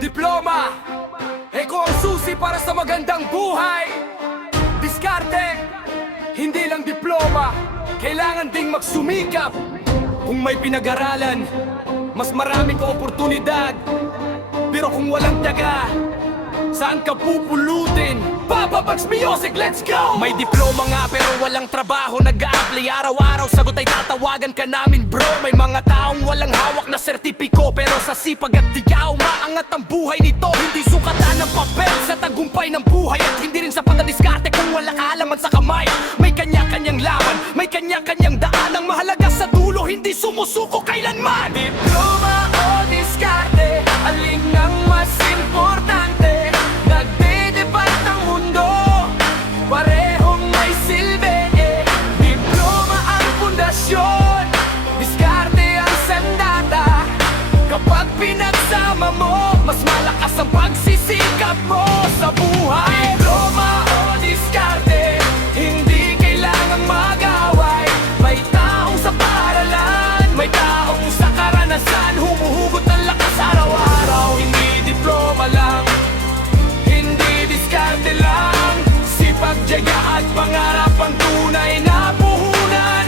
Diploma, eko ang susi para sa magandang buhay. Diskarte, hindi lang diploma, kailangan ding magsumikap. Kung may pinag-aralan, mas maraming oportunidad. Pero kung walang tiyaga, saan ka pupulutin? Papa Bags Music, let's go! May diploma nga pero walang trabaho, nag-a-apply araw-araw, sagot ay tatawagan ka namin bro. May mga taong walang hawak na sertipiko, pero sa sipag at tiyaw, maangat ang buhay nito. Hindi sukatan ng papel sa tagumpay ng buhay, at hindi rin sapat na diskarte kung wala kaalaman sa kamay. May kanya-kanyang laban, may kanya-kanyang daan. Ang mahalaga sa dulo, hindi sumusuko kailanman. Diploma o diskarte, alin ang mas importante? Nagdedebat ang mundo, parehong may silbi Diploma ang pundasyon, diskarte ang sandata. Kapag pinagsama mo, mas malakas ang pagsisikap mo sa buhay. Diploma o diskarte, hindi kailangang mag-away. May taong sa paaralan, may taong sa karanasan, humuhugot ng lakas araw-araw. Hindi diploma lang, hindi diskarte lang, sipag, tiyaga at pangarap ang tunay na puhunan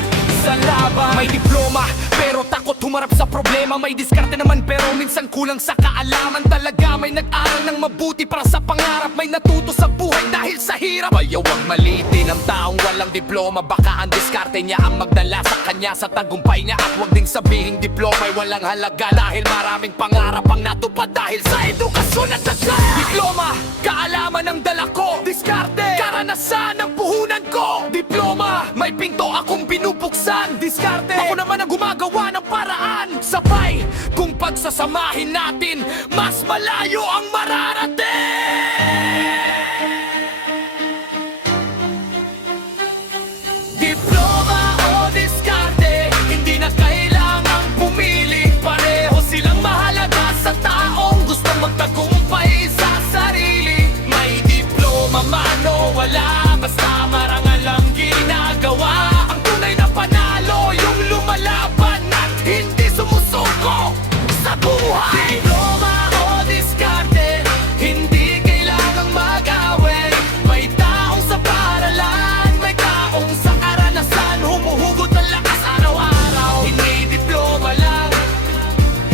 sa laban. May diploma pero takot humarap sa problema. May diskarte naman pero minsan kulang sa kaalaman. Talaga may nag-aral ng mabuti para sa pangarap, may natuto sa buhay dahil sa hirap. Ayaw ang malitin ang taong walang diploma, baka ang diskarte niya ang magdala sa kanya sa tagumpay niya. At huwag ding sabihing diploma ay walang halaga, dahil maraming pangarap ang natupad dahil sa edukasyon at taglaya. Diploma, kaalaman ang dala ko. Diskarte, karanasan ang puhunan ko. Diploma, may pinto akong binubuksan. Diskarte, ako naman ang gumagawa ng paraan. Sabay, kung pagsasamahin natin, mas malayo ang mararating. Diploma o diskarte, hindi na kailangang pumili. Pareho silang mahalaga sa taong gustong magtagumpay sa sarili. May diploma man o wala, basta marangal ang ginagawa. Ang tunay na panalo, yung lumalaban at hindi sumusuko sa buhay. Diploma o diskarte, hindi kailangang mag-away. May taong sa paaralan, may taong sa karanasan, humuhugot ng lakas araw-araw. Hindi diploma lang,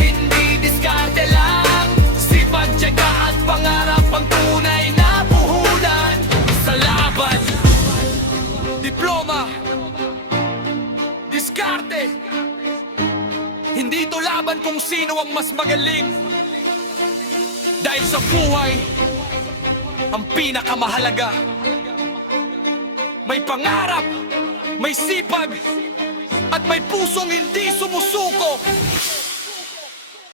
hindi diskarte lang, sipag, tiyaga at pangarap ang tunay na puhunan sa laban. Diploma, diskarte, hindi ito laban kung sino ang mas magaling. Dahil sa buhay, ang pinakamahalaga, may pangarap, may sipag, at may pusong hindi sumusuko.